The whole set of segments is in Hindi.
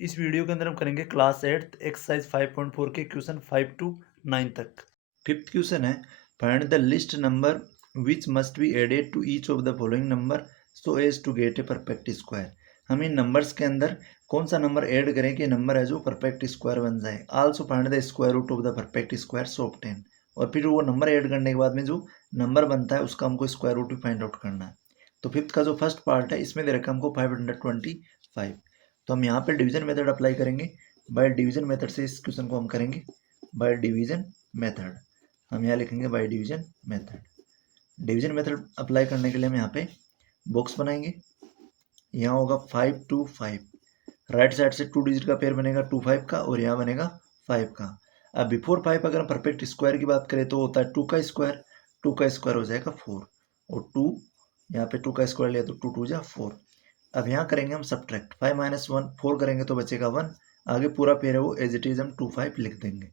इस वीडियो के अंदर हम करेंगे क्लास 8 एक्सरसाइज 5.4 के क्वेश्चन 5 to 9 तक। फिफ्थ क्वेश्चन है, find the least number which must be added to each of the following number so as to get a perfect square. हम इन नंबर्स के अंदर कौन सा नंबर ऐड करें कि नंबर है जो परफेक्ट स्क्वायर बन जाए। Also find the square root of the perfect square so obtain. और फिर वो नंबर ऐड करने के बाद में जो नंबर बनता है उसका हमको स्क्वायर रूट भी फाइंड आउट करना है। तो फिफ्थ का जो फर्स्ट पार्ट है इसमें दे रखा हमको 525। तो हम यहाँ पे डिवीजन मेथड अप्लाई करेंगे। बाय डिवीजन मेथड से इस क्वेश्चन को हम करेंगे। बाय डिवीजन मेथड हम यहाँ लिखेंगे by division method. Division method apply करने के लिए हम यहाँ पे बॉक्स बनाएंगे। यहाँ होगा 525, राइट साइड से 2 डिजिट का पेयर बनेगा 25 का और यहाँ बनेगा 5 का। अब बिफोर 5 अगर हम परफेक्ट स्क्वायर की बात करें तो होता है 2 का स्क्वायर, 2 का स्क्वायर हो जाएगा 4 और 2 यहाँ पे 2 का स्क्वायर लिया तो 2 2 जा 4। अब यहाँ करेंगे हम सब्ट्रैक्ट 5 माइनस 1 4 करेंगे तो बचेगा 1। आगे पूरा पेयर है वो एज इट इज हम 25 लिख देंगे।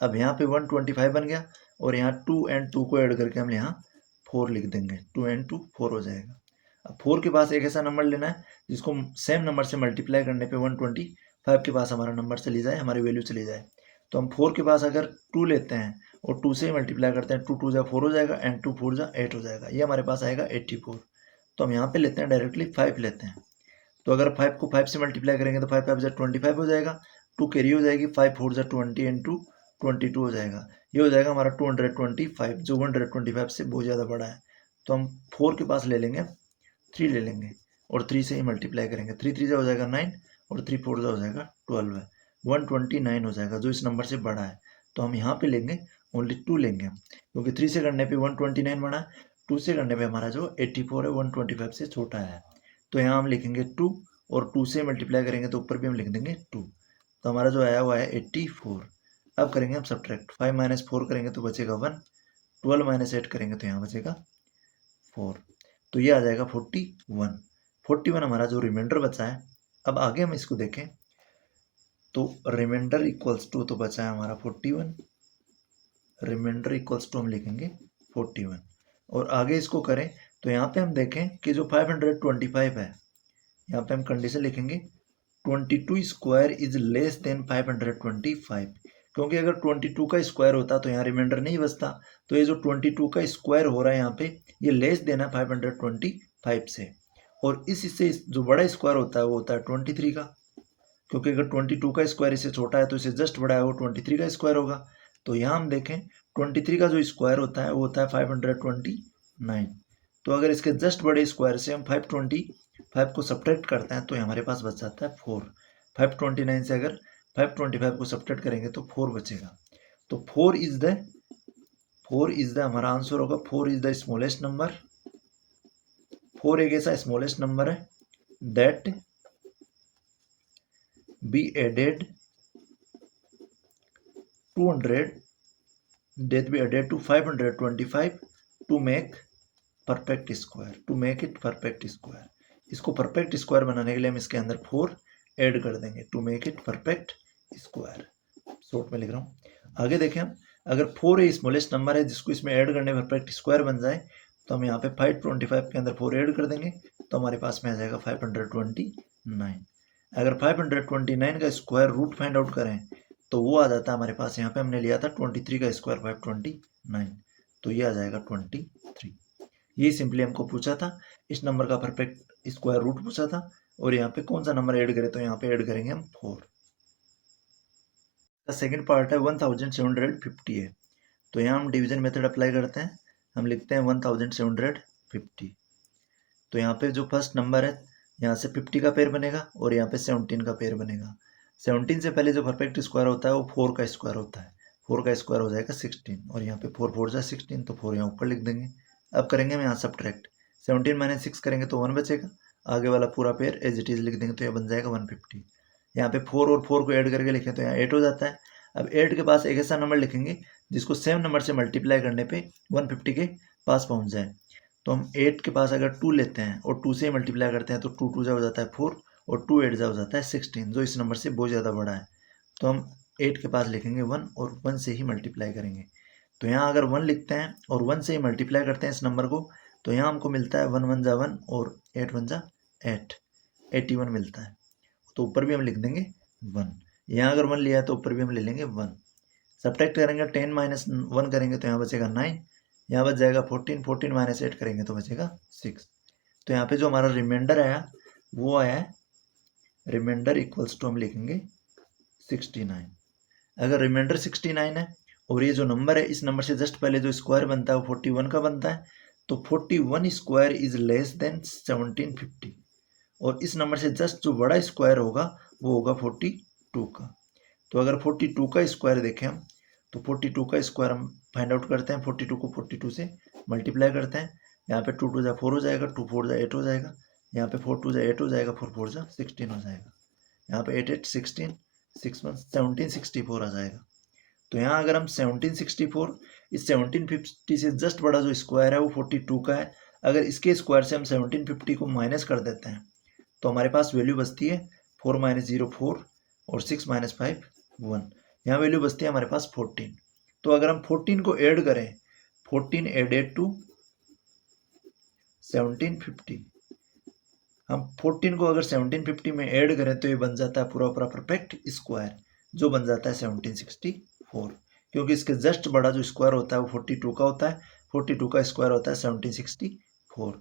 अब यहाँ पे 125 बन गया और यहाँ 2 एंड 2 को ऐड करके हम यहाँ 4 लिख देंगे। 2 एंड 2 4 हो जाएगा। अब 4 के पास एक ऐसा नंबर लेना है जिसको सेम नंबर से मल्टीप्लाई करने पे 125 के पास हमारा नंबर चली जाए, हमारी वैल्यू चली जाए। तो हम 4 के पास अगर 2 लेते हैं और 2 से मल्टीप्लाई करते हैं 2 2 जा 4 हो जाएगा एंड 2 4 जा 8 हो जाएगा। ये हमारे पास आएगा 84। तो हम यहाँ पे लेते हैं डायरेक्टली 5 लेते हैं। तो अगर 5 को 5 से मल्टीप्लाई करेंगे तो 5 5 जा 25 हो जाएगा, 2 कैरी हो जाएगी, 5 4 जा 20 एंड 2 22 हो जाएगा। ये हो जाएगा हमारा 225 जो 125 से बहुत ज़्यादा बड़ा है। तो हम 4 के पास ले लेंगे, 3 ले लेंगे और 3 से ही मल्टीप्लाई करेंगे। 3 3 जा हो जाएगा 9 और 3 4 जा हो जाएगा 12 है। 129 हो जाएगा जो इस नंबर से बड़ा है। तो हम यहाँ पे लेंगे ओनली 2 लेंगे हम, क्योंकि 3 से करने पे 129 बना है, 2 से करने पे हमारा जो 84 है 125 से छोटा है। तो यहाँ हम लिखेंगे 2 और 2 से मल्टीप्लाई करेंगे तो ऊपर भी हम लिख देंगे 2। तो हमारा जो आया वो आया 84। अब करेंगे हम सब्ट्रैक्ट 5 माइनस 4 करेंगे तो बचेगा 1, 12 माइनस 8 करेंगे तो यहाँ बचेगा 4। तो ये आ जाएगा 41। 41 हमारा जो रिमाइंडर बचा है। अब आगे हम इसको देखें तो रिमाइंडर इक्वल्स टू तो बचा है हमारा 41, रिमाइंडर इक्वल्स टू हम लिखेंगे 41 और आगे इसको करें तो यहाँ पे हम देखें कि जो 525 है यहाँ पे हम कंडीशन लिखेंगे 22 स्क्वायर इज लेस देन 525, क्योंकि अगर 22 का स्क्वायर होता तो यहाँ रिमाइंडर नहीं बचता। तो ये जो 22 का स्क्वायर हो रहा है यहाँ पे ये लेस देना 525 से, और इससे जो बड़ा स्क्वायर होता है वो होता है 23 का, क्योंकि अगर 22 का स्क्वायर इससे छोटा है तो इससे जस्ट बड़ा है वो 23 का स्क्वायर होगा। तो यहाँ हम देखें 23 का जो स्क्वायर होता है वो होता है 529। तो अगर इसके जस्ट बड़े स्क्वायर से हम 525 को सब्ट्रैक्ट करते हैं तो हमारे पास बच जाता है 4। 529 से अगर 525 को सब्ट्रैक्ट करेंगे तो 4 बचेगा। तो 4 इज द हमारा आंसर होगा 4 इज द स्मॉलेस्ट नंबर। 4 एक ऐसा स्मॉलेस्ट नंबर है that be added 200 to 525 to make perfect square, to make it perfect square. इसको परफेक्ट स्क्वायर बनाने के लिए हम इसके अंदर 4 ऐड कर देंगे to make it perfect square. Short में लिख रहा हूँ। आगे देखें हम, अगर 4 एक स्मॉलेस्ट नंबर है जिसको इसमें ऐड करने परफेक्ट स्क्वायर बन जाए तो हम यहाँ पे 525 के अंदर 4 ऐड कर देंगे तो हमारे पास में आ जाएगा 529। अगर 529 का स्क्वायर रूट फाइंड आउट करें तो वो आ जाता है हमारे पास, यहाँ पे हमने लिया था 23 का स्क्वायर 529, तो ये आ जाएगा 23। ये सिंपली हमको पूछा था, इस नंबर का परफेक्ट स्क्वायर रूट पूछा था और यहाँ पे कौन सा नंबर ऐड करें तो यहाँ पे ऐड करेंगे हम 4। का सेकंड पार्ट है 1750 है। तो यहाँ हम डिवीजन मेथड अप्लाई करते हैं। हम लिखते हैं 1750। तो यहाँ पे जो फर्स्ट नंबर है यहाँ से 50 का पेयर बनेगा और यहाँ पे 17 का पेयर बनेगा। 17 से पहले जो परफेक्ट स्क्वायर होता है वो 4 का स्क्वायर होता है। 4 का स्क्वायर हो जाएगा 16 और यहाँ पे 4 4 जा 16 तो 4 यहाँ ऊपर लिख देंगे। अब करेंगे हम यहाँ सब्ट्रैक्ट 17 माइनस 6 करेंगे तो 1 बचेगा। आगे वाला पूरा पेयर एज इट इज लिख देंगे तो यह बन जाएगा 150। यहाँ पे 4 और 4 को ऐड करके लिखें तो यहाँ 8 हो जाता है। अब 8 के पास एक ऐसा नंबर लिखेंगे जिसको सेम नंबर से मल्टीप्लाई करने पे 150 के पास पहुँच जाए। तो हम 8 के पास अगर 2 लेते हैं और 2 से मल्टीप्लाई करते हैं तो 2 2 जा हो जाता है 4 और 2 8 जा हो जाता है 16 जो इस नंबर से बहुत ज़्यादा बड़ा है। तो हम 8 के पास लिखेंगे 1 और 1 से ही मल्टीप्लाई करेंगे। तो यहाँ अगर 1 लिखते हैं और 1 से ही मल्टीप्लाई करते हैं इस नंबर को तो यहाँ हमको मिलता है 1 1 जा 1 और 8 1 जा 8, 81 मिलता है। तो ऊपर भी हम लिख देंगे 1। यहाँ अगर 1 लिया है तो ऊपर भी हम ले लेंगे 1। सब्ट्रैक्ट करेंगे 10 माइनस 1 करेंगे तो यहाँ बचेगा 9, यहाँ बच जाएगा 14, 14 माइनस 8 करेंगे तो बचेगा 6। तो यहाँ पे जो हमारा रिमाइंडर आया वो आया है, रिमाइंडर इक्वल्स टू हम लिखेंगे 69। अगर रिमाइंडर 69 है और ये जो नंबर है इस नंबर से जस्ट पहले जो स्क्वायर बनता है वो 41 का बनता है, तो 41 स्क्वायर इज लेस देन 1750, और इस नंबर से जस्ट जो बड़ा स्क्वायर होगा वो होगा 42 का। तो अगर 42 का स्क्वायर देखें हम, तो 42 का स्क्वायर हम फाइंड आउट करते हैं। 42 को 42 से मल्टीप्लाई करते हैं, यहाँ पे 2 2 जा 4 हो जाएगा, 2 4 जा 8 हो जाएगा, यहाँ पे 4 2 जा 8 हो जाएगा, 4 4 जा 16 हो जाएगा, यहाँ पे 8 8 16 6 1 1764 आ जाएगा। तो यहाँ अगर हम 1764, इस 1750 से जस्ट बड़ा जो स्क्वायर है वो 42 का है, अगर इसके स्क्वायर से हम 1750 को माइनस कर देते हैं तो हमारे पास वैल्यू बचती है 4 माइनस 0 4 और 6 माइनस 5 1। यहाँ वैल्यू बचती है हमारे पास 14। तो अगर हम 14 को ऐड करें, 14 एडेड टू 1750, हम 14 को अगर 1750 में ऐड करें तो ये बन जाता है पूरा पूरा परफेक्ट स्क्वायर, जो बन जाता है 1764, क्योंकि इसके जस्ट बड़ा जो स्क्वायर होता है वो 42 का होता है, 42 का स्क्वायर होता है 1764।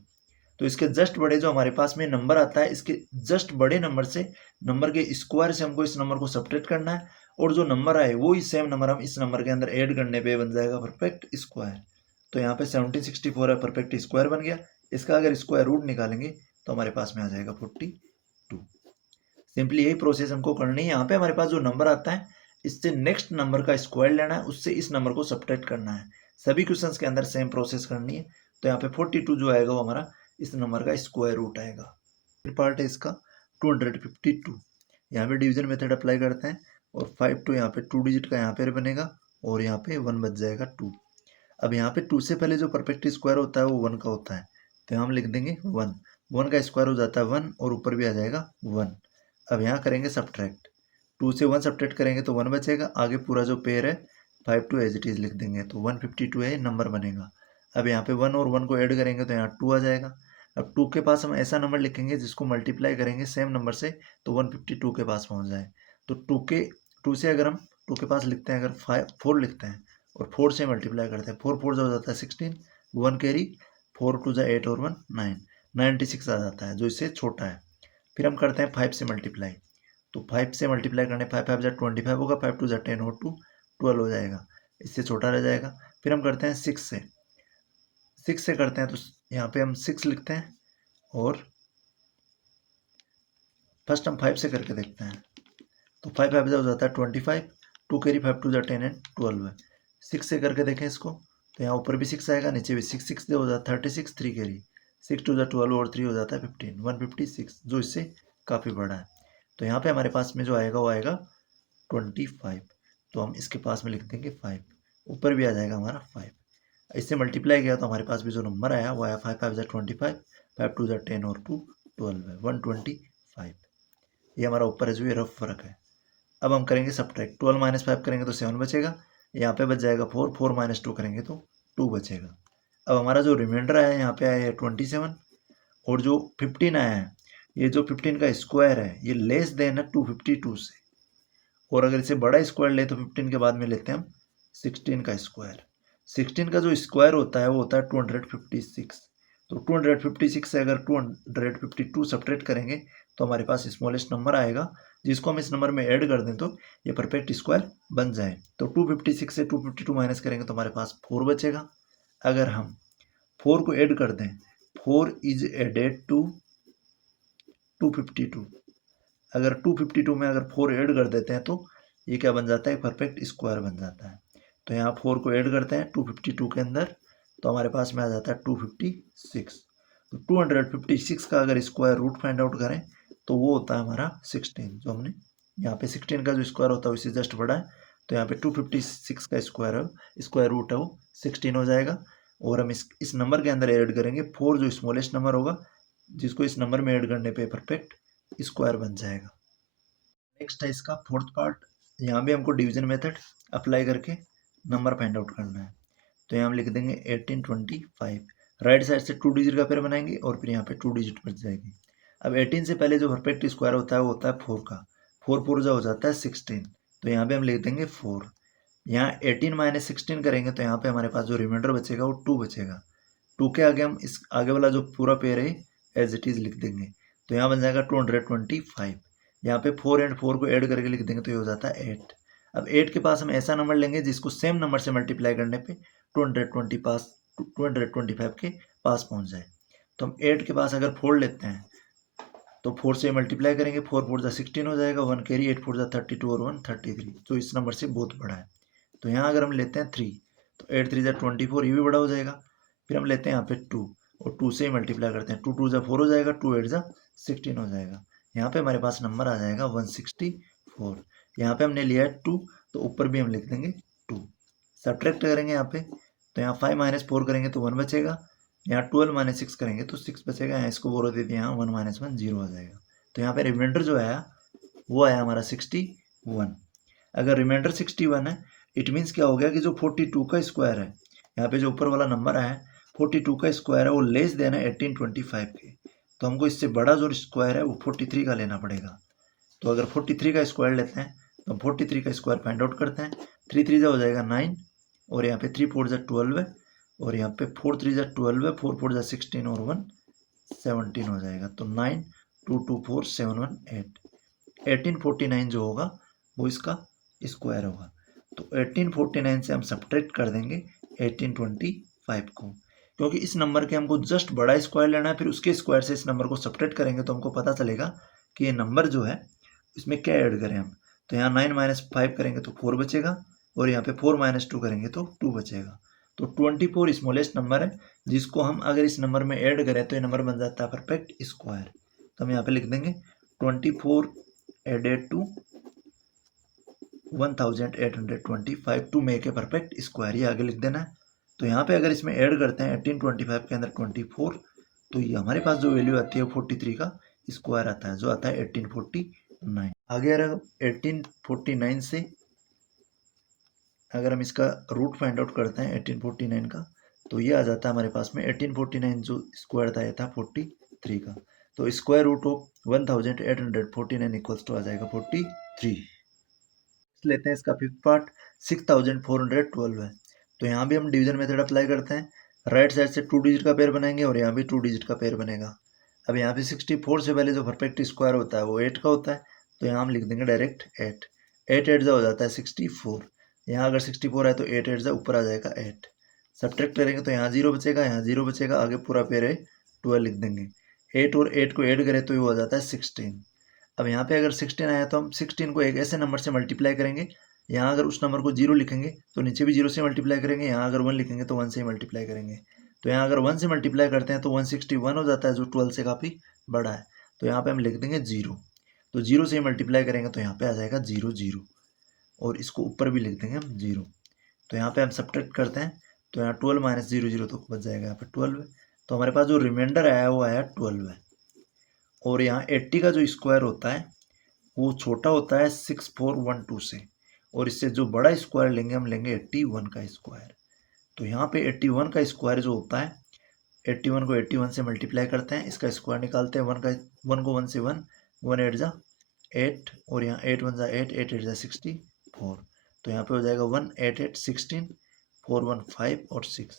तो इसके जस्ट बड़े जो हमारे पास में नंबर आता है, इसके जस्ट बड़े नंबर से, नंबर के स्क्वायर से हमको इस नंबर को सब्ट्रैक्ट करना है, और जो नंबर आए वो ही सेम नंबर हम इस नंबर के अंदर ऐड करने पे बन जाएगा परफेक्ट स्क्वायर। तो यहाँ पे 1764 है, परफेक्ट स्क्वायर बन गया। इसका अगर स्क्वायर रूट निकालेंगे तो हमारे पास में आ जाएगा 42। सिंपली यही प्रोसेस हमको करनी है। यहाँ पे हमारे पास जो नंबर आता है इससे नेक्स्ट नंबर का स्क्वायर लेना है, उससे इस नंबर को सब्ट्रैक्ट करना है। सभी क्वेश्चंस के अंदर सेम प्रोसेस करनी है। तो यहाँ पे 42 जो आएगा वो हमारा इस नंबर का स्क्वायर रूट आएगा। पार्ट है इसका 252। यहाँ पे डिवीजन मेथड अप्लाई करते हैं और 5 2 यहाँ पे 2 डिजिट का यहाँ पे बनेगा और यहाँ पे 1 बच जाएगा 2। अब यहाँ पे 2 से पहले जो परफेक्ट स्क्वायर होता है वो 1 का होता है, तो हम लिख देंगे 1। 1 का स्क्वायर हो जाता है 1 और ऊपर भी आ जाएगा 1। अब यहाँ करेंगे सब्ट्रैक्ट, 2 से 1 सब्ट्रैक्ट करेंगे तो 1 बचेगा, आगे पूरा जो पेयर है 5 2 एज इट इज लिख देंगे तो 152 है नंबर बनेगा। अब यहाँ पे 1 और 1 को ऐड करेंगे तो यहाँ 2 आ जाएगा। अब 2 के पास हम ऐसा नंबर लिखेंगे जिसको मल्टीप्लाई करेंगे सेम नंबर से तो 152 के पास पहुँच जाए। तो 2 से अगर हम 2 के पास लिखते हैं, अगर 4 लिखते हैं और 4 से मल्टीप्लाई करते हैं, 4 4 जो हो जाता है 16, 1 कैरी, 4 2 जा 8 और 1 9, 96 आ जाता है जो इससे छोटा है। फिर हम करते हैं 5 से मल्टीप्लाई, तो 5 से मल्टीप्लाई करने 5 5 जा 25 होगा, 5 2 जा 10 और 2 12 हो जाएगा, इससे छोटा रह जाएगा। फिर हम करते हैं 6 से करते हैं, तो यहाँ पे हम 6 लिखते हैं और फर्स्ट हम 5 से करके देखते हैं, तो 5 5 हो जाता है 25, 2 कैरी 5 2 जा 10 एंड 12 है। 6 से करके देखें इसको, तो यहाँ ऊपर भी 6 आएगा, नीचे भी 6 6 हो जाता है 36, 3 कैरी 6 2 जा 12 और 3 हो जाता है 15, 156 जो इससे काफ़ी बड़ा है। तो यहाँ पे हमारे पास में जो आएगा वो आएगा 25, तो हम इसके पास में लिख देंगे 5, ऊपर भी आ जाएगा हमारा 5। इससे मल्टीप्लाई किया तो हमारे पास भी जो नंबर आया वो आया 5 5 जा 25, 5 2 जा 10 और 2 12 है 125। ये हमारा ऊपर है जो ये रफ फर्क है। अब हम करेंगे सब्ट्रैक्ट, 12 माइनस 5 करेंगे तो 7 बचेगा, यहाँ पे बच जाएगा 4, 4 माइनस 2 करेंगे तो 2 बचेगा। अब हमारा जो रिमाइंडर आया है यहाँ पे आया है 27, और जो 15 आया है, ये जो 15 का स्क्वायर है ये लेस देन है 252 से, और अगर इसे बड़ा स्क्वायर ले तो 15 के बाद में लेते हैं हम 16 का स्क्वायर। 16 का जो स्क्वायर होता है वो होता है 256, तो 256 से अगर 252 सब्ट्रैक्ट करेंगे तो हमारे पास स्मॉलेस्ट नंबर आएगा, जिसको हम इस नंबर में ऐड कर दें तो ये परफेक्ट स्क्वायर बन जाए। तो 256 से 252 माइनस करेंगे तो हमारे पास 4 बचेगा। अगर हम 4 को ऐड कर दें, 4 इज एडेड टू 252, अगर 252 में अगर 4 ऐड कर देते हैं तो ये क्या बन जाता है, परफेक्ट स्क्वायर बन जाता है। तो यहाँ 4 को ऐड करते हैं 252 के अंदर, तो हमारे पास में आ जाता है 256। तो 256 का अगर स्क्वायर रूट फाइंड आउट करें तो वो होता है हमारा 16, जो हमने यहाँ पे 16 का जो स्क्वायर होता है उससे जस्ट बड़ा है, तो यहाँ पे 256 का स्क्वायर रूट है वो 16 हो जाएगा। और हम इस नंबर के अंदर ऐड करेंगे 4, जो स्मॉलेस्ट नंबर होगा, जिसको इस नंबर में ऐड करने पे परफेक्ट स्क्वायर बन जाएगा। नेक्स्ट है इसका फोर्थ पार्ट, यहाँ भी हमको डिवीजन मेथड अप्लाई करके नंबर फाइंड आउट करना है। तो यहाँ हम लिख देंगे 1825, राइट साइड से 2 डिजिट का पेयर बनाएंगे और फिर यहाँ पे 2 डिजिट बच जाएगी। अब 18 से पहले जो परफेक्ट स्क्वायर होता है वो होता है 4 का, 4 4 जो हो जाता है 16, तो यहाँ पे हम लिख देंगे 4। यहाँ 18 माइनस 16 करेंगे तो यहाँ पे हमारे पास जो रिमाइंडर बचेगा वो 2 बचेगा। 2 के आगे हम इस आगे वाला जो पूरा पेयर है एज इट इज़ लिख देंगे, तो यहाँ बन जाएगा 225। यहाँ पे 4 एंड 4 को ऐड करके लिख देंगे तो ये हो जाता है 8। अब 8 के पास हम ऐसा नंबर लेंगे जिसको सेम नंबर से मल्टीप्लाई करने पे 225 के पास पहुँच जाए। तो हम 8 के पास अगर 4 लेते हैं तो 4 से मल्टीप्लाई करेंगे, 4 4 जा 16 हो जाएगा, 1 कैरी, 8 4 जा 32 और 1 33, जो इस नंबर से बहुत बड़ा है। तो यहाँ अगर हम लेते हैं 3 तो 8 3 जा 24, ये भी बड़ा हो जाएगा। फिर हम लेते हैं यहाँ पे 2 और 2 से ही मल्टीप्लाई करते हैं, 2 2 जा 4 हो जाएगा, 2 8 जा 16 हो जाएगा। यहाँ पे हमारे पास नंबर आ जाएगा 164। यहाँ पे हमने लिया है 2 तो ऊपर भी हम लिख देंगे 2। सब्ट्रैक्ट करेंगे यहाँ पे तो यहाँ 5 माइनस 4 करेंगे तो 1 बचेगा, यहाँ 12 माइनस 6 करेंगे तो 6 बचेगा, यहाँ इसको बोलो दे दिए, यहाँ 1 माइनस 1 0 हो जाएगा। तो यहाँ पे रिमाइंडर जो आया वो आया हमारा 61। अगर रिमाइंडर 61 है इट मीन्स क्या हो गया कि जो 42 का स्क्वायर है, यहाँ पे जो ऊपर वाला नंबर आया है 42 का स्क्वायर है वो लेस देना है 1825 के, तो हमको इससे बड़ा जो स्क्वायर है वो 43 का लेना पड़ेगा। तो अगर 43 का स्क्वायर लेते हैं तो 43 का स्क्वायर फाइंड आउट करते हैं, 3 3 जा हो जाएगा 9 और यहाँ पे 3 4 जा 12 है और यहाँ पे 4 3 जा 12 है, 4 4 जा 16 और 1 17 हो जाएगा। तो 9 2 2 4 7 1 8, 1849 जो होगा वो इसका स्क्वायर होगा। तो 1849 से हम सब्ट्रैक्ट कर देंगे 1825 को, क्योंकि इस नंबर के हमको जस्ट बड़ा स्क्वायर लेना है, फिर उसके स्क्वायर से इस नंबर को सब्ट्रैक्ट करेंगे तो हमको पता चलेगा कि ये नंबर जो है इसमें क्या ऐड करें हम। तो यहाँ 9 माइनस 5 करेंगे तो 4 बचेगा और यहाँ पे 4 माइनस 2 करेंगे तो 2 बचेगा। तो 24 स्मॉलेस्ट नंबर है जिसको हम अगर इस नंबर में ऐड करें तो ये नंबर बन जाता है परफेक्ट स्क्वायर। तो हम यहाँ पे लिख देंगे 24 added to 1825 to make a perfect square, ये आगे लिख देना है। तो यहाँ पे अगर इसमें ऐड करते हैं 1825 के अंदर 24 तो ये हमारे पास जो वैल्यू आती है 43 का स्क्वायर आता है जो आता है 1849। आगे अगर 1849 से अगर हम इसका रूट फाइंड आउट करते हैं 1849 का तो ये आ जाता है हमारे पास में 1849 जो स्क्वायर था ये था 43 का, तो square root of 1849 equals to आ जाएगा 43। लेते हैं इसका फिफ्थ पार्ट 6412 है। तो यहाँ भी हम डिवीजन मेथड अप्लाई करते हैं, राइट साइड से 2 डिजिट का पेयर बनाएंगे और यहाँ भी 2 डिजिट का पेयर बनेगा। अब यहाँ पे 64 से पहले जो परफेक्ट स्क्वायर होता है वो 8 का होता है, तो यहाँ हम लिख देंगे डायरेक्ट 8 8 8 हो जाता है 64। यहाँ अगर 64 है तो 8 8 ऊपर आ जाएगा 8। सब्ट्रैक्ट करेंगे तो यहाँ 0 बचेगा, यहाँ 0 बचेगा, आगे पूरा पेयर है 12 लिख देंगे। 8 और 8 को ऐड करें तो ये हो जाता है 16। अब यहाँ पे अगर 16 आया तो हम 16 को एक ऐसे नंबर से मल्टीप्लाई करेंगे, यहाँ अगर उस नंबर को 0 लिखेंगे तो नीचे भी 0 से मल्टीप्लाई करेंगे, यहाँ अगर 1 लिखेंगे तो 1 से मल्टीप्लाई करेंगे। तो यहाँ अगर 1 से मल्टीप्लाई करते हैं तो 161 हो जाता है जो 12 से काफ़ी बड़ा है, तो यहाँ पे हम लिख देंगे 0। तो 0 से मल्टीप्लाई करेंगे तो यहाँ पे आ जाएगा 0 0 और इसको ऊपर भी लिख देंगे हम 0। तो यहाँ पे हम सब्ट्रैक्ट करते हैं तो यहाँ 12 माइनस 0 0 तो बच जाएगा यहाँ पे 12। तो हमारे पास जो रिमाइंडर आया वो आया 12 है। और यहाँ 80 का जो स्क्वायर होता है वो छोटा होता है 6412 से, और इससे जो बड़ा स्क्वायर लेंगे हम लेंगे 81 का स्क्वायर। तो यहाँ पे 81 का स्क्वायर जो होता है 81 को 81 से मल्टीप्लाई करते हैं, इसका स्क्वायर निकालते हैं, 1 को 1 से 1 1 8 जा 8 और यहाँ 8 1 जा 8 8 8 जा 64। तो यहाँ पे हो जाएगा 1 8 8 16 4 1 5 और 6,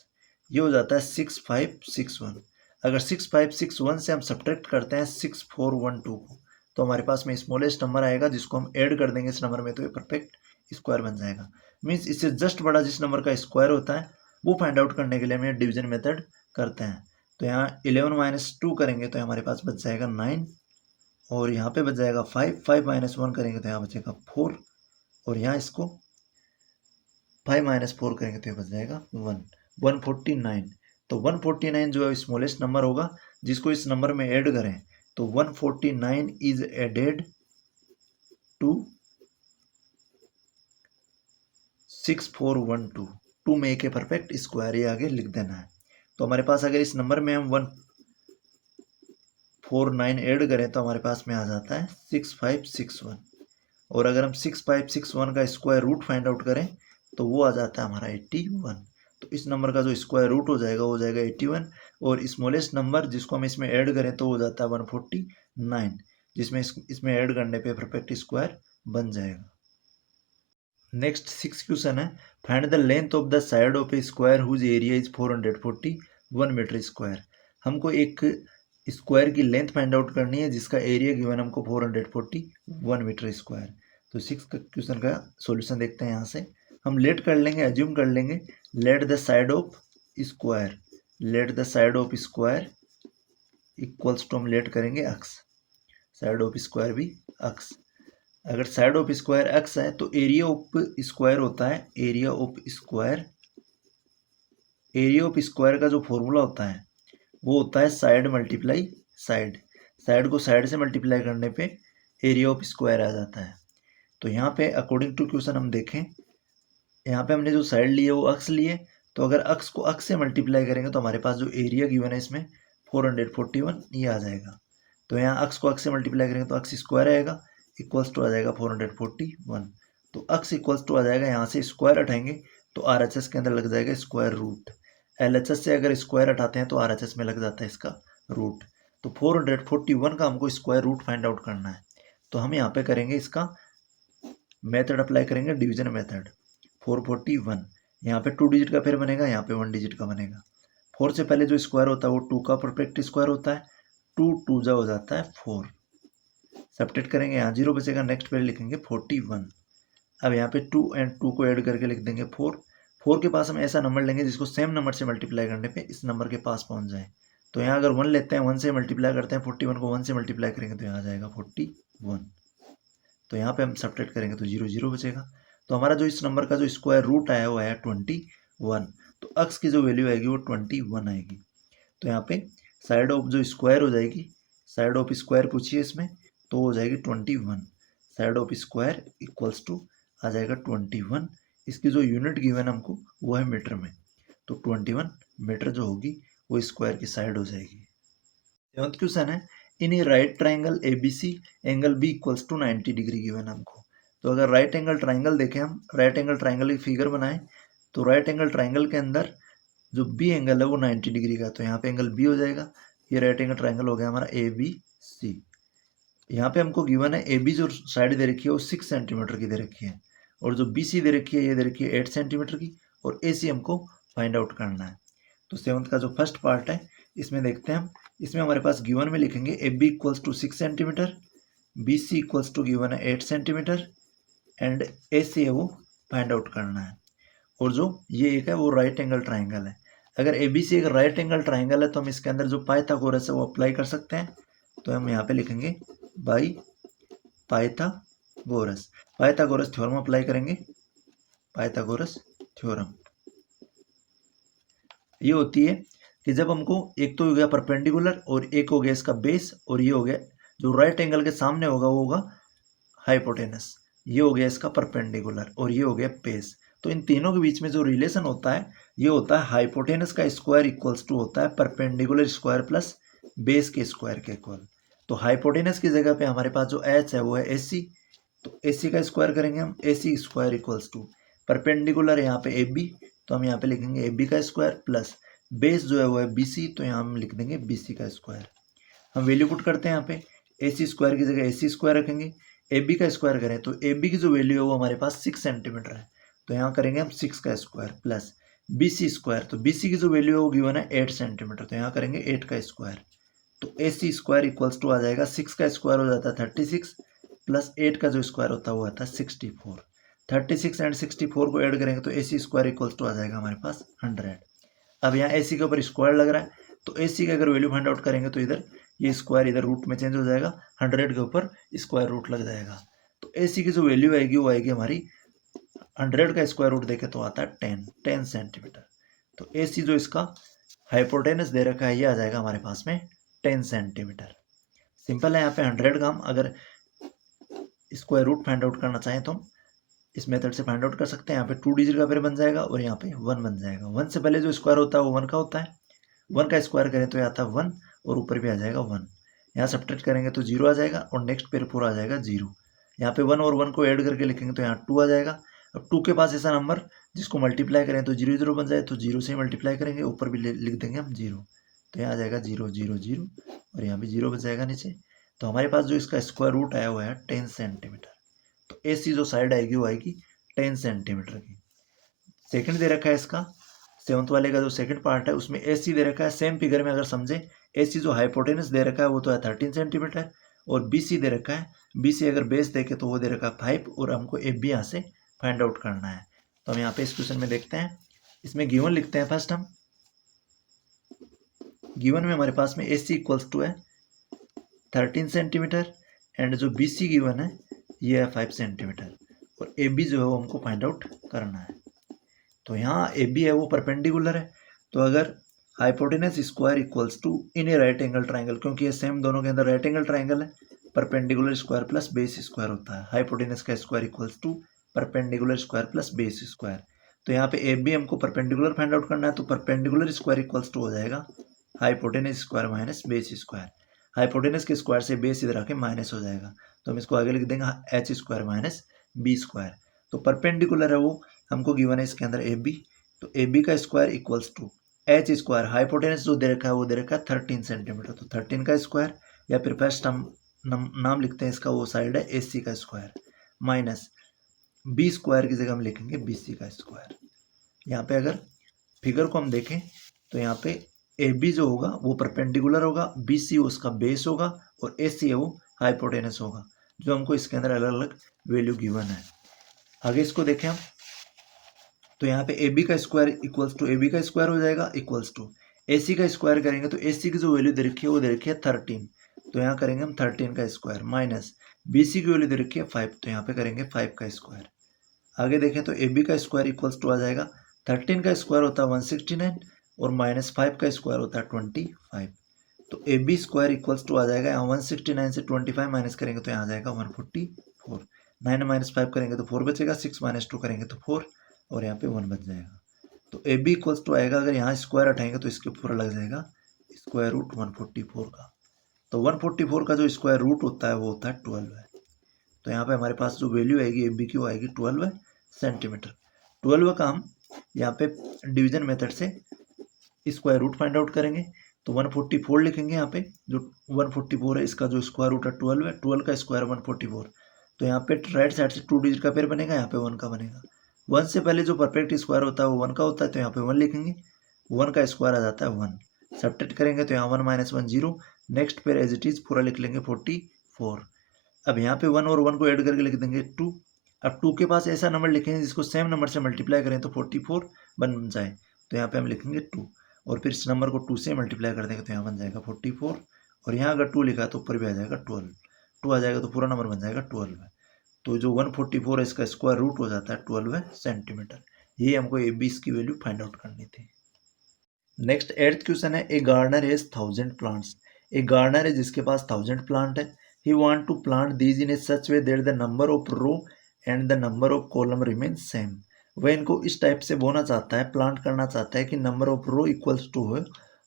ये हो जाता है 6561। अगर 6561 से हम सब्ट्रैक्ट करते हैं 6412 को तो हमारे पास में स्मॉलेस्ट नंबर आएगा जिसको हम ऐड कर देंगे इस नंबर में तो ये परफेक्ट स्क्वायर बन जाएगा। मीन्स इससे जस्ट बड़ा जिस नंबर का स्क्वायर होता है वो फाइंड आउट करने के लिए हम डिवीजन मेथड करते हैं। तो यहाँ 11 माइनस 2 करेंगे तो हमारे पास बच जाएगा 9 और यहाँ पे बच जाएगा 5 5 माइनस 1 करेंगे तो यहाँ बचेगा 4 और यहाँ इसको 5 माइनस 4 करेंगे तो ये बच जाएगा 149। तो 149 जो है स्मॉलेस्ट नंबर होगा जिसको इस नंबर में ऐड करें तो 149 is added to 6412 to make a perfect square, ये आगे लिख देना है। तो हमारे पास अगर इस नंबर में हम 149 ऐड करें तो हमारे पास में आ जाता है 6561 और अगर हम 6561 का स्क्वायर रूट फाइंड आउट करें तो वो आ जाता है हमारा 81। तो इस नंबर का जो स्क्वायर रूट हो जाएगा वो हो जाएगा 81 और स्मॉलेस्ट नंबर जिसको हम इसमें ऐड करें तो हो जाता है 149, जिसमें इसमें ऐड करने पे परफेक्ट स्क्वायर बन जाएगा। नेक्स्ट 6 क्वेश्चन है, find the length of the side of a square whose area is 441 metre square. हमको एक स्क्वायर की लेंथ फाइंड आउट करनी है जिसका एरिया गिवन हमको 441 मीटर स्क्वायर। तो 6 क्वेश्चन का सॉल्यूशन देखते हैं। यहाँ से हम लेट कर लेंगे, एज्यूम कर लेंगे, let the side of square, let the side of square equals to हम लेट करेंगे अक्स, साइड ऑफ स्क्वायर भी अक्स। अगर साइड ऑफ स्क्वायर एक्स है तो एरिया ऑफ स्क्वायर होता है, area of square, area of square का जो फॉर्मूला होता है वो होता है साइड मल्टीप्लाई साइड, साइड को साइड से मल्टीप्लाई करने पे एरिया ऑफ स्क्वायर आ जाता है। तो यहाँ पे अकॉर्डिंग टू क्वेश्चन हम देखें, यहाँ पे हमने जो साइड ली है वो अक्स लिए, तो अगर अक्स को अक्स से मल्टीप्लाई करेंगे तो हमारे पास जो एरिया गिवन है इसमें 441 ये आ जाएगा। तो यहाँ अक्स को अक्स से मल्टीप्लाई करेंगे तो अक्स स्क्वायर आएगा, इक्वल्स टू आ जाएगा 441। तो अक्स इक्वल्स टू आ जाएगा, यहाँ से स्क्वायर हटाएंगे तो RHS के अंदर लग जाएगा स्क्वायर रूट, LHS से अगर स्क्वायर हटाते हैं तो RHS में लग जाता है इसका रूट। तो 441 का हमको स्क्वायर रूट फाइंड आउट करना है। तो हम यहाँ पे करेंगे इसका मेथड अप्लाई करेंगे, डिवीजन मेथड। 441 यहाँ पे 2 डिजिट का फिर बनेगा, यहाँ पे 1 डिजिट का बनेगा। 4 से पहले जो स्क्वायर होता है वो 2 का परफेक्ट स्क्वायर होता है, 2 2 जा हो जाता है 4, सब्ट्रैक्ट करेंगे, यहाँ 0 बचेगा, नेक्स्ट पे लिखेंगे 41। अब यहाँ पे 2 एंड 2 को ऐड करके लिख देंगे 4। 4 के पास हम ऐसा नंबर लेंगे जिसको सेम नंबर से मल्टीप्लाई करने पे इस नंबर के पास पहुँच जाए। तो यहाँ अगर 1 लेते हैं, 1 से मल्टीप्लाई करते हैं, 41 को 1 से मल्टीप्लाई करेंगे तो यहाँ आ जाएगा 41। तो यहाँ पे हम सब्ट्रैक्ट करेंगे तो 0 0 बचेगा। तो हमारा जो इस नंबर का जो स्क्वायर रूट आया वो आया 21। तो अक्स की जो वैल्यू आएगी वो 21 आएगी। तो यहाँ पे साइड ऑफ जो स्क्वायर हो जाएगी, साइड ऑफ स्क्वायर पूछिए इसमें, तो हो जाएगी 21, side of square equals to आ जाएगा 21। इसकी जो यूनिट गिवन हमको वो है मीटर में, तो 21 मीटर जो होगी वो स्क्वायर की साइड हो जाएगी। 7th क्वेश्चन है, in a right triangle ABC angle B equals to 90 degree given हमको। तो अगर राइट एंगल ट्राइंगल देखें, हम राइट एंगल ट्राइंगल की फिगर बनाएं, तो राइट एंगल ट्राइंगल के अंदर जो B एंगल है वो 90 डिग्री का, तो यहाँ पे एंगल B हो जाएगा। ये राइट एंगल ट्राइंगल हो गया हमारा ABC। यहाँ पे हमको गिवन है AB जो साइड दे रखी है वो 6 सेंटीमीटर की दे रखी है, और जो BC दे रखी है ये दे रखी है 8 सेंटीमीटर की, और AC हमको फाइंड आउट करना है। तो 7th का जो फर्स्ट पार्ट है इसमें देखते हैं हम, इसमें हमारे पास गिवन में लिखेंगे AB equals to 6 centimetre, BC equals to given है 8 सेंटीमीटर, एंड AC है वो फाइंड आउट करना है। और जो ये एक है वो राइट एंगल ट्राइंगल है। अगर ABC एक राइट एंगल ट्राइंगल है तो हम इसके अंदर जो पाइथागोरस है वो अप्लाई कर सकते हैं। तो हम यहाँ पे लिखेंगे by Pythagoras, Pythagoras theorem apply करेंगे, पाइथागोरस थ्योरम ये होती है कि जब हमको एक तो हो गया परपेंडिकुलर और एक हो गया इसका बेस, और ये हो गया जो राइट एंगल के सामने होगा वो होगा हाइपोटेनस, ये हो गया इसका परपेंडिकुलर और ये हो गया बेस। तो इन तीनों के बीच में जो रिलेशन होता है ये होता है हाइपोटेनस का स्क्वायर इक्वल्स टू होता है परपेंडिकुलर स्क्वायर प्लस बेस के स्क्वायर के इक्वल। तो हाइपोटेनस की जगह पे हमारे पास जो एच है वो है AC, तो AC का स्क्वायर करेंगे हम, AC square equals to perpendicular यहाँ पे AB, तो हम यहाँ पे लिखेंगे AB का स्क्वायर प्लस बेस जो है वो है BC, तो यहाँ हम लिख देंगे BC का स्क्वायर। हम वैल्यू पुट करते हैं यहाँ पे, AC स्क्वायर की जगह AC स्क्वायर रखेंगे, AB का स्क्वायर करें तो AB की जो वैल्यू है वो हमारे पास 6 सेंटीमीटर है, तो यहाँ करेंगे हम 6 का स्क्वायर प्लस BC स्क्वायर, तो BC की जो वैल्यू है वो गिवन है 8 सेंटीमीटर, तो यहाँ करेंगे 8 का स्क्वायर। तो AC स्क्वायर इक्वल्स टू आ जाएगा 6 का स्क्वायर हो जाता है 36 प्लस 8 का जो स्क्वायर होता है वो आता है 64। 36 एंड 64 को ऐड करेंगे तो AC स्क्वायर इक्वल्स टू आ जाएगा हमारे पास 100। अब यहाँ AC के ऊपर स्क्वायर लग रहा है, तो AC का अगर वैल्यू फाइंड आउट करेंगे तो इधर ये स्क्वायर इधर रूट में चेंज हो जाएगा, 100 के ऊपर स्क्वायर रूट लग जाएगा। तो AC की जो वैल्यू आएगी वो आएगी हमारी 100 का स्क्वायर रूट देखे तो आता है 10 सेंटीमीटर। तो AC जो इसका हाइपोटेनस दे रखा है ये आ जाएगा हमारे पास में 10 सेंटीमीटर। सिंपल है, यहाँ पे 100 का हम अगर स्क्वायर रूट फाइंड आउट करना चाहें तो हम इस मेथड से फाइंड आउट कर सकते हैं। यहाँ पे 2 डिजिट का फिर बन जाएगा और यहाँ पे 1 बन जाएगा। 1 से पहले जो स्क्वायर होता है वो 1 का होता है, 1 का स्क्वायर करें तो ये आता है 1 और ऊपर भी आ जाएगा 1। यहाँ सब्ट्रैक्ट करेंगे तो 0 आ जाएगा और नेक्स्ट पेयर पूरा आ जाएगा 0। यहाँ पे 1 और 1 को ऐड करके लिखेंगे तो यहाँ 2 आ जाएगा। अब 2 के पास ऐसा नंबर जिसको मल्टीप्लाई करें तो 0 0 बन जाए, तो 0 से मल्टीप्लाई करेंगे, ऊपर भी लिख देंगे हम 0। तो यहाँ आ जाएगा 0 0 0 और यहाँ भी 0 बच जाएगा नीचे। तो हमारे पास जो इसका स्क्वायर रूट आया हुआ है 10 सेंटीमीटर। तो ऐसी जो साइड आएगी वो आएगी 10 सेंटीमीटर की। सेकंड दे रखा है इसका, सेवंथ वाले का जो सेकंड पार्ट है उसमें एसी दे रखा है। सेम फिगर में अगर समझे, एसी जो हाइपोटेनस दे रखा है वो तो है 13 सेंटीमीटर और बीसी दे रखा है। बीसी अगर बेस देखे तो वो दे रखा है 5 और हमको ए बी यहाँ से फाइंड आउट करना है। तो हम यहाँ पे इस क्वेश्चन में देखते हैं, इसमें गिवन लिखते हैं फर्स्ट हम। गिवन में हमारे पास में ए सी इक्वल्स टू है 13 सेंटीमीटर एंड जो बी सी गिवन है ये है 5 सेंटीमीटर और ए बी जो है वो हमको फाइंड आउट करना है। तो यहाँ ए बी है वो परपेंडिकुलर है, तो अगर hypotenuse square equals to in a right angle triangle, क्योंकि ये सेम दोनों के अंदर राइट एंगल ट्राइंगल है, perpendicular square plus base square होता है। हाइपोटेनस का square equals to perpendicular square plus base square. तो यहाँ पे ए बी हमको परपेंडिकुलर फाइंड आउट करना है, तो परपेंडिकुलर स्क्वायर इक्वल्स टू हो जाएगा hypotenuse square minus base square. Hypotenuse के स्क्वायर से बेस इधर आके माइनस हो जाएगा, तो हम इसको आगे लिख देंगे H square minus B square. तो परपेंडिकुलर है वो हमको गिवन है इसके अंदर ए बी, तो ए बी का square equals to H square, hypotenuse जो दे रखा है वो दे रखा है 13 सेंटीमीटर, तो 13 का स्क्वायर या फिर फर्स्ट हम नाम लिखते हैं इसका, वो साइड है ए सी का स्क्वायर माइनस बी स्क्वायर की जगह हम लिखेंगे बी सी का स्क्वायर। यहाँ पे अगर फिगर को हम देखें तो यहाँ पे ए बी जो होगा वो परपेंडिकुलर होगा, बी सी उसका बेस होगा और ए सी है वो हाइपोटेनस होगा, जो हमको इसके अंदर अलग अलग वैल्यू गिवन है। आगे इसको देखें हम, तो यहाँ पे ए बी का square equals to A B का स्क्वायर हो जाएगा इक्वल्स टू ए सी का स्क्वायर करेंगे तो ए सी की जो वैल्यू दे रखी है वो दे रखी है 13, तो यहाँ करेंगे हम 13 का स्क्वायर माइनस बी सी की वैल्यू दे रखी है 5, तो यहाँ पे करेंगे 5 का स्क्वायर। आगे देखें तो ए बी का स्क्वायर इक्वल्स टू आ जाएगा 13 का स्क्वायर होता है 169 और माइनस 5 का स्क्वायर होता है 25, तो A B square equals to आ जाएगा यहाँ 169 से 25 माइनस करेंगे तो यहाँ आ जाएगा 144, 9 माइनस 5 करेंगे तो 4 बचेगा, 6 माइनस 2 करेंगे तो 4 और यहाँ पे 1 बच जाएगा। तो ए बी इक्वल्स टू आएगा, अगर यहाँ स्क्वायर हटाएंगे तो इसके पूरा लग जाएगा स्क्वायर रूट 144 का। तो 144 का जो स्क्वायर रूट होता है वो होता है 12 है। तो यहाँ पे हमारे पास जो वैल्यू आएगी ए बी की वो आएगी 12 सेंटीमीटर। 12 का हम यहाँ पे डिवीजन मेथड से स्क्वायर रूट फाइंड आउट करेंगे, तो 144 लिखेंगे यहाँ पे, जो 144 है इसका जो स्क्वायर रूट है 12 है, 12 का स्क्वायर 144, तो यहाँ पे राइट साइड से 2 डिजिट का पेयर बनेगा, यहाँ पे 1 का बनेगा। 1 से पहले जो परफेक्ट स्क्वायर होता है वो 1 का होता है, तो यहाँ पे 1 लिखेंगे, 1 का स्क्वायर आ जाता है 1, सब्ट्रैक्ट करेंगे तो यहाँ 1 माइनस 1 0, next pair as it is पूरा लिख लेंगे 44। अब यहाँ पे 1 और 1 को ऐड करके लिख देंगे 2। अब 2 के पास ऐसा नंबर लिखेंगे जिसको सेम नंबर से मल्टीप्लाई करें तो 44 बन जाए, तो यहाँ पे हम लिखेंगे 2 और फिर इस नंबर को 2 से मल्टीप्लाई कर देंगे तो यहाँ बन जाएगा 44 और यहाँ अगर 2 लिखा है तो ऊपर भी आ जाएगा 12, 2 आ जाएगा तो पूरा नंबर बन जाएगा 12 है। तो जो 144 है इसका स्क्वायर रूट हो जाता है 12 सेंटीमीटर। ये हमको ए बी की वैल्यू फाइंड आउट करनी थी। नेक्स्ट 8th क्वेश्चन है, ए गार्डनर हैज 1000 प्लांट्स। एक गार्डनर है जिसके पास 1000 प्लांट है। He want to plant these in a such way that the number of row and the number of column remain same. वह इनको इस टाइप से बोना चाहता है, प्लांट करना चाहता है कि number of row equals to हो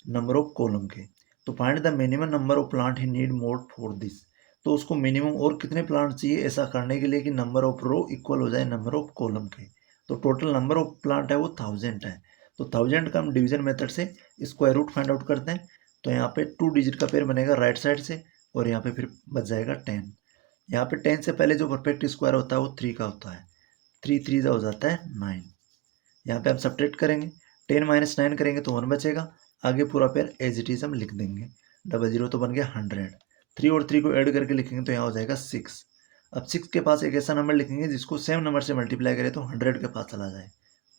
नंबर ऑफ कॉलम के। तो find the minimum number of plant he need more for this. तो उसको मिनिमम और कितने प्लांट चाहिए ऐसा करने के लिए कि नंबर ऑफ रो इक्वल हो जाए नंबर ऑफ कॉलम के। तो टोटल नंबर ऑफ प्लांट है वो 1000 है। तो 1000 का हम डिवीजन मेथड से स्क्वायर रूट फाइंड आउट करते हैं, तो यहाँ पे 2 डिजिट का पेयर बनेगा राइट साइड से और यहाँ पे फिर बच जाएगा 10। यहाँ पे 10 से पहले जो परफेक्ट स्क्वायर होता है वो 3 का होता है, 3 3 हो जाता है 9। यहाँ पे हम सब्ट्रैक्ट करेंगे, 10 माइनस 9 करेंगे तो 1 बचेगा, आगे पूरा पेयर एज इट इज हम लिख देंगे, 00 तो बन गया 100, 3 और 3 को ऐड करके लिखेंगे तो यहाँ हो जाएगा 6। अब 6 के पास एक ऐसा नंबर लिखेंगे जिसको सेम नंबर से मल्टीप्लाई करें तो 100 के पास चला जाए,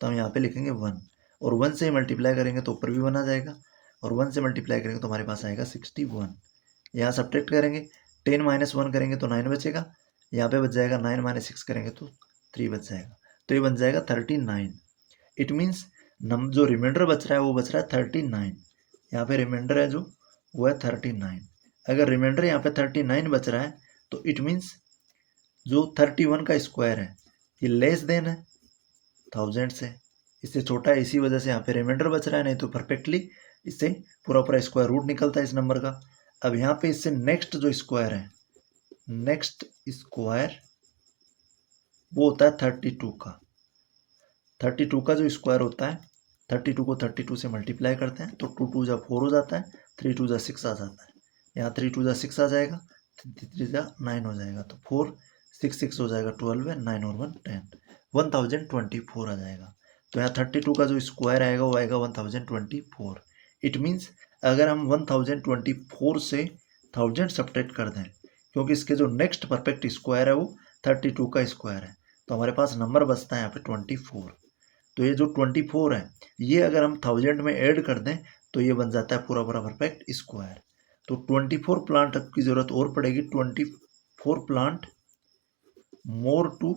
तो हम यहाँ पे लिखेंगे 1 और 1 से मल्टीप्लाई करेंगे तो ऊपर भी 1 आ जाएगा और 1 से मल्टीप्लाई करेंगे तो हमारे पास आएगा 61। यहाँ सब्ट्रैक्ट करेंगे, 10 माइनस 1 करेंगे तो 9 बचेगा, यहाँ पे बच जाएगा 9 माइनस 6 करेंगे तो 3 बच जाएगा, तो ये बन जाएगा 39। इट मीन्स जो रिमाइंडर बच रहा है वो बच रहा है 39। यहाँ पे रिमाइंडर है जो वो है 39। अगर रिमाइंडर यहाँ पे 39 बच रहा है तो इट मीन्स जो 31 का स्क्वायर है ये लेस देन है 1000 से, इससे छोटा है, इसी वजह से यहाँ पे रिमाइंडर बच रहा है, नहीं तो परफेक्टली इससे पूरा पूरा स्क्वायर रूट निकलता है इस नंबर का। अब यहाँ पे इससे नेक्स्ट जो स्क्वायर है, नेक्स्ट स्क्वायर वो होता है 32 का। 32 का जो स्क्वायर होता है 32 को 32 से मल्टीप्लाई करते हैं तो 2 2 जा 4 हो जाता है, 3 2 जा 6 आ जाता है। यहाँ 3 2 जा 6 आ जाएगा, 3 3 जा 9 हो जाएगा, तो 4 6 6 हो जाएगा 12 है, 9 और 1 10, 1024 आ जाएगा। तो यहाँ 32 का जो स्क्वायर आएगा वो आएगा 1024। इट मीन्स अगर हम 1024 से 1000 सब्ट्रैक्ट कर दें, क्योंकि इसके जो नेक्स्ट परफेक्ट स्क्वायर है वो 32 का स्क्वायर है, तो हमारे पास नंबर बचता है यहाँ पे 24। तो ये जो 24 है ये अगर हम 1000 में ऐड कर दें तो ये बन जाता है पूरा पूरा परफेक्ट स्क्वायर। तो 24 प्लांट की जरूरत और पड़ेगी, 24 प्लांट मोर टू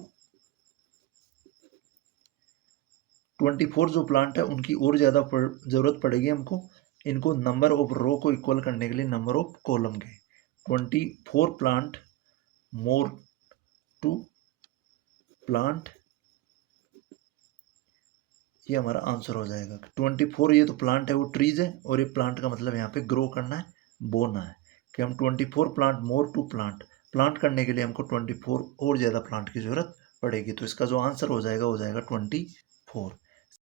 24 जो प्लांट है उनकी और ज़्यादा जरूरत पड़ेगी हमको, इनको नंबर ऑफ रो को इक्वल करने के लिए नंबर ऑफ कॉलम के। 24 प्लांट मोर टू प्लांट, ये हमारा आंसर हो जाएगा। 24 ये तो प्लांट है, वो ट्रीज है, और ये प्लांट का मतलब यहाँ पे ग्रो करना है, बोना है, कि हम 24 plant more to plant, plant करने के लिए हमको 24 और ज़्यादा प्लांट की जरूरत पड़ेगी। तो इसका जो आंसर हो जाएगा 24।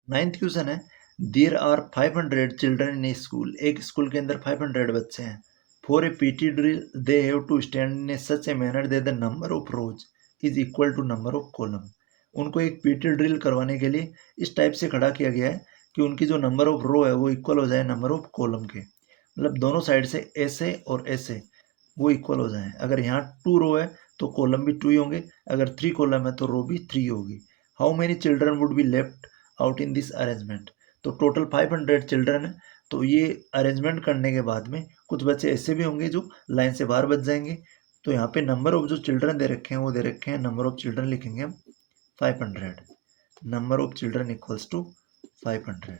9th क्वेश्चन है, there are 500 children in a school, एक स्कूल के अंदर 500 बच्चे हैं। For a PT drill they have to stand in a such a manner that the number of rows is equal to number of column. उनको एक पीटी ड्रिल करवाने के लिए इस टाइप से खड़ा किया गया है कि उनकी जो नंबर ऑफ रो है वो इक्वल हो जाए नंबर ऑफ कॉलम के, मतलब दोनों साइड से ऐसे और ऐसे वो इक्वल हो जाए। अगर यहाँ 2 रो है तो कॉलम भी 2 ही होंगे, अगर 3 कॉलम है तो रो भी 3 होगी। How many children would be left out in this arrangement, तो टोटल 500 चिल्ड्रन है, तो ये अरेंजमेंट करने के बाद में कुछ बच्चे ऐसे भी होंगे जो लाइन से बाहर बच जाएंगे। तो यहाँ पे नंबर ऑफ जो चिल्ड्रन दे रखे हैं वो दे रखे हैं, नंबर ऑफ चिल्ड्रन लिखेंगे हम 500, number of children equals to 500।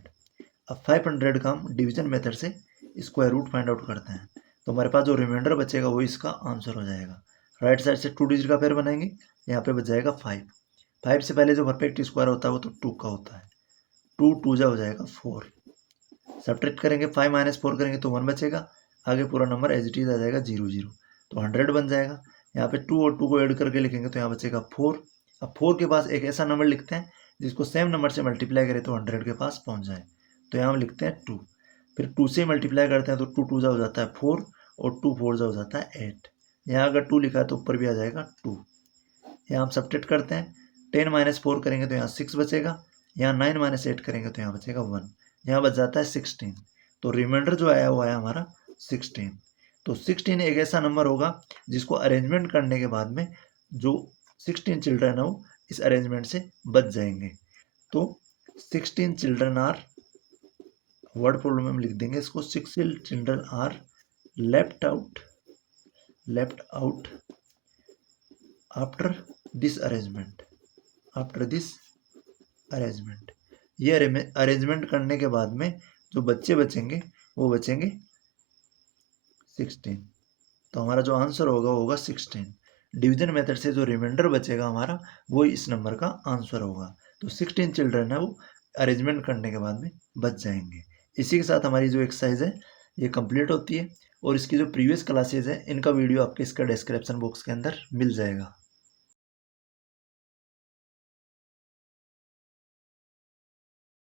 अब 500 का हम डिवीजन मेथड से स्क्वायर रूट फाइंड आउट करते हैं, तो हमारे पास जो रिमाइंडर बचेगा वो इसका आंसर हो जाएगा। राइट साइड से 2 डिजिट का पेयर बनाएंगे, यहाँ पे बच जाएगा 5। 5 से पहले जो परफेक्ट स्क्वायर होता है वो तो 2 का होता है, 2 2 जा हो जाएगा 4। सब्ट्रैक्ट करेंगे 5 माइनस 4 करेंगे तो 1 बचेगा, आगे पूरा नंबर एज इट इज आ जाएगा 0 0, तो 100 बन जाएगा। यहाँ पे 2 और 2 को ऐड करके लिखेंगे तो यहाँ बचेगा 4। अब 4 के पास एक ऐसा नंबर लिखते हैं जिसको सेम नंबर से मल्टीप्लाई करें तो 100 के पास पहुँच जाए, तो यहाँ हम लिखते हैं 2। फिर 2 से मल्टीप्लाई करते हैं तो 2 2 जा हो जाता है 4 और 2 4 जा हो जाता है 8। यहाँ अगर 2 लिखा है तो ऊपर भी आ जाएगा 2। यहाँ हम सब्ट्रैक्ट करते हैं, 10 माइनस 4 करेंगे तो यहाँ 6 बचेगा, यहाँ 9 माइनस 8 करेंगे तो यहाँ बचेगा 1, यहाँ बच जाता है 16। तो रिमाइंडर जो आया वो आया हमारा 16। तो 16 एक ऐसा नंबर होगा जिसको अरेंजमेंट करने के बाद में जो 16 चिल्ड्रन है वो इस अरेंजमेंट से बच जाएंगे। तो 16 चिल्ड्रन आर, वर्ड प्रॉब्लम में हम लिख देंगे इसको, 16 children are left out after this arrangement, ये अरेंजमेंट करने के बाद में जो बच्चे बचेंगे वो बचेंगे 16। तो हमारा जो आंसर होगा वो होगा 16। डिवीजन मेथड से जो रिमाइंडर बचेगा हमारा वो इस नंबर का आंसर होगा। तो 16 चिल्ड्रन है वो अरेंजमेंट करने के बाद में बच जाएंगे। इसी के साथ हमारी जो एक्सरसाइज है ये कंप्लीट होती है, और इसकी जो प्रीवियस क्लासेज है इनका वीडियो आपके इसका डिस्क्रिप्शन बॉक्स के अंदर मिल जाएगा।